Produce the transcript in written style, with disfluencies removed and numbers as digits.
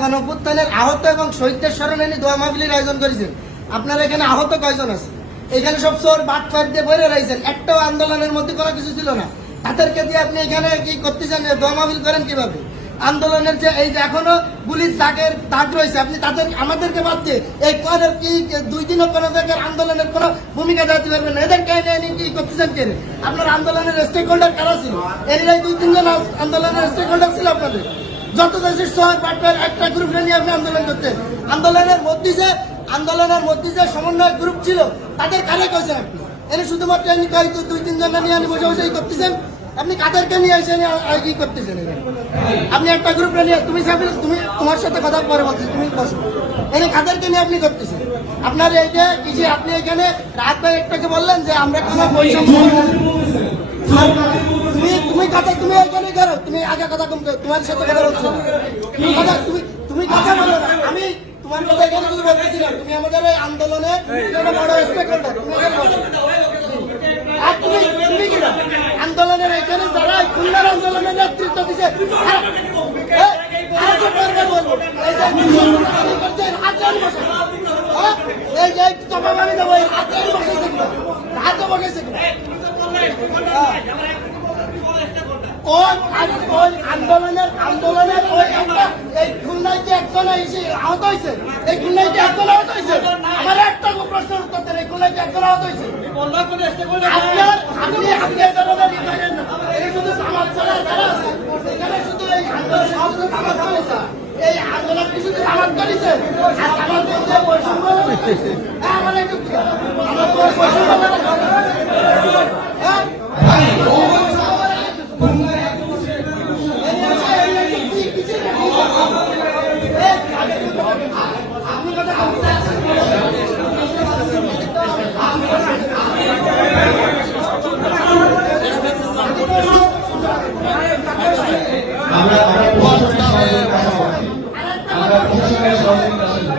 গণঅভ্যুত্থানের আহত এবং শহীদদের স্মরণে নিয়ে দোয়া মাহফিলের আয়োজন করেছেন। আপনারা এখানে আহত কয়জন আছে? এখানে সব চোর বাটফাট দিয়ে বইরে রয়েছেন, একটাও আন্দোলনের মধ্যে কোনো কিছু ছিল না। তাদেরকে দিয়ে আপনি এখানে কি করতেছেন? দোয়া মাহফিল করেন কিভাবে? আন্দোলনের যে এই যে এখনো গুলির দাগ রয়েছে, আপনি তাদের আমাদেরকে বাদ দিয়ে এই পরের কি 2 দিনও কোনো জায়গার আন্দোলনের কোনো ভূমিকা দেওয়াতে পারবেন না। এদের কি করতেছেন কেন? আপনার আন্দোলনের স্টেক হোল্ডার কারা ছিল? এরাই 2-3 জন আন্দোলনের স্টেক হোল্ডার ছিল আপনাদের। যত দেশের শহর পাটপার একটা গ্রুপ নিয়ে আপনি আন্দোলন করতেন। আন্দোলনের মধ্যে যে সমন্বয় গ্রুপ ছিল তাদের কারে কইছেন আপনি? এনে শুধুমাত্র এনে 2-3 জন নিয়ে আনি বসে বসে করতেছেন। আপনি কাদেরকে নিয়ে এসে কি করতেছেন? আপনি একটা গ্রুপ নিয়ে তুমি তোমার সাথে কথা পরে বলছি, তুমি বসো। এনে কাদেরকে নিয়ে আপনি করতেছেন? আপনার এইটা কি যে আপনি এখানে রাত ভাই একটাকে বললেন যে আমরা কোনো বৈষম্য তুমি এখানে করো, তুমি আগে কথা কম করো, তোমার সাথে কথা বলছো না। তুমি কথা বলো না, আমি তোমার কথা এখানে কিছু বলতেছিলাম। তুমি আমাদের এই আন্দোলনে বড় রেসপেক্ট করবে। আর তুমি কি না আন্দোলনের এখানে যারা খুলনার আন্দোলনের নেতৃত্ব দিচ্ছে আন্দোলনের এই খুলনায় যে একজন আহত হয়েছে, এই খুলনায় যে একজন আহত হয়েছে, আমার একটা প্রশ্নের উত্তর দেন, এই খুলনায় যে একজন আহত হয়েছে শুধু সমাজ ছাড়ার যারা আছে এখানে শুধু এই আন্দোলন কি শুধু সমাজ করেছে আর সমাজ বৈষম্য আমার একটু আমরা প্রশাসনের সহযোগিতা